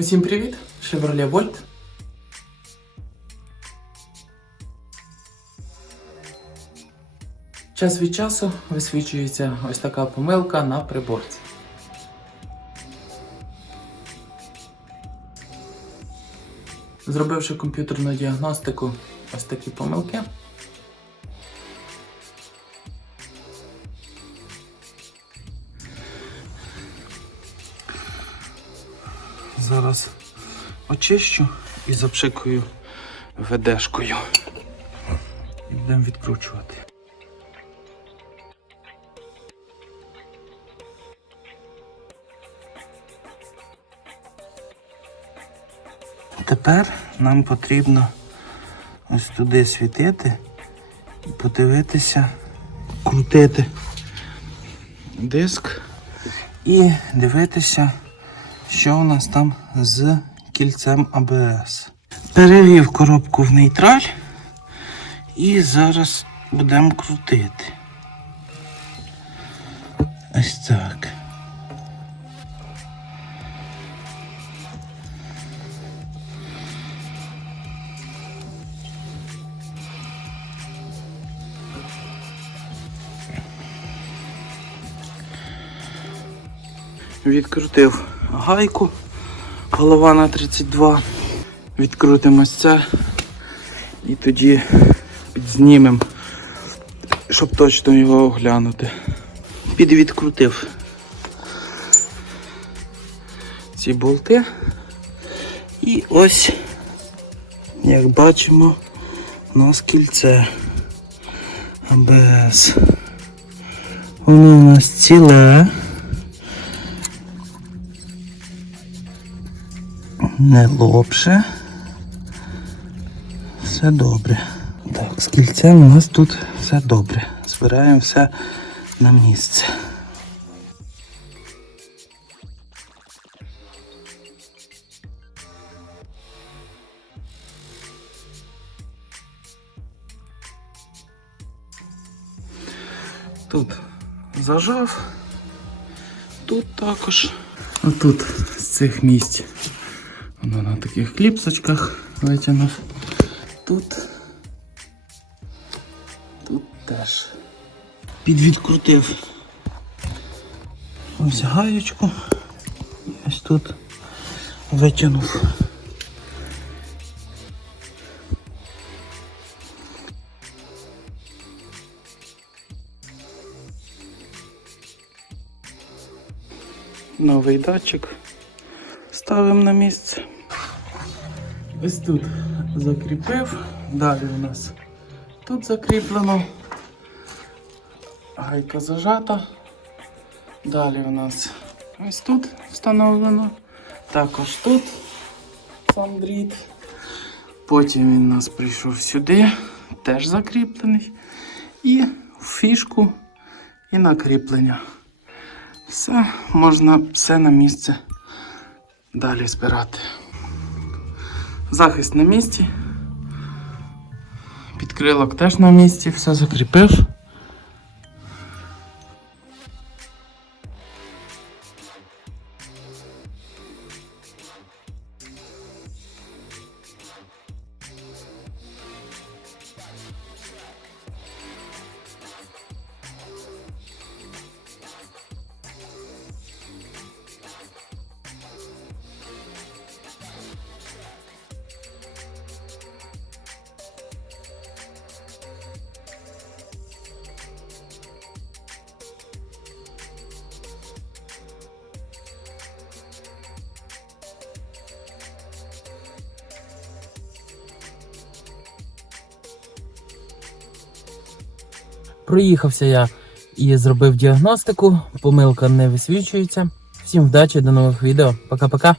Усім привіт! Chevrolet Volt. Час від часу висвічується ось така помилка на приборці. Зробивши комп'ютерну діагностику, ось такі помилки. Зараз очищу і запшикую ведешкою. І будемо відкручувати. Тепер нам потрібно ось туди світити і подивитися, крутити диск і дивитися, що у нас там з кільцем АБС. Перевів коробку в нейтраль і зараз будемо крутити. Ось так. Відкрутив гайку, голова на 32. Відкрутимо це і тоді підзнімемо, щоб точно його оглянути. Підвідкрутив ці болти. І ось, як бачимо, у нас кільце АБС. Воно у нас ціле. Не лопше. Все добре. Так, з кільцем у нас тут все добре. Збираємо все на місце. Тут зажав, тут також. А тут з цих місць Воно на таких кліпсочках витягнув. Тут. Тут теж. Підвідкрутив ось гаєчку. Ось тут витягнув. Новий датчик ставимо на місце. Ось тут закріпив, далі у нас тут закріплено, гайка зажата, далі у нас ось тут встановлено, також тут сам дріт. Потім він у нас прийшов сюди, теж закріплений, і фішку і на кріплення. Все, можна все на місце далі збирати. Захист на місці. Підкрилок теж на місці, все закріпив. Проїхався я і зробив діагностику. Помилка не висвічується. Всім вдачі, до нових відео. Пока-пока.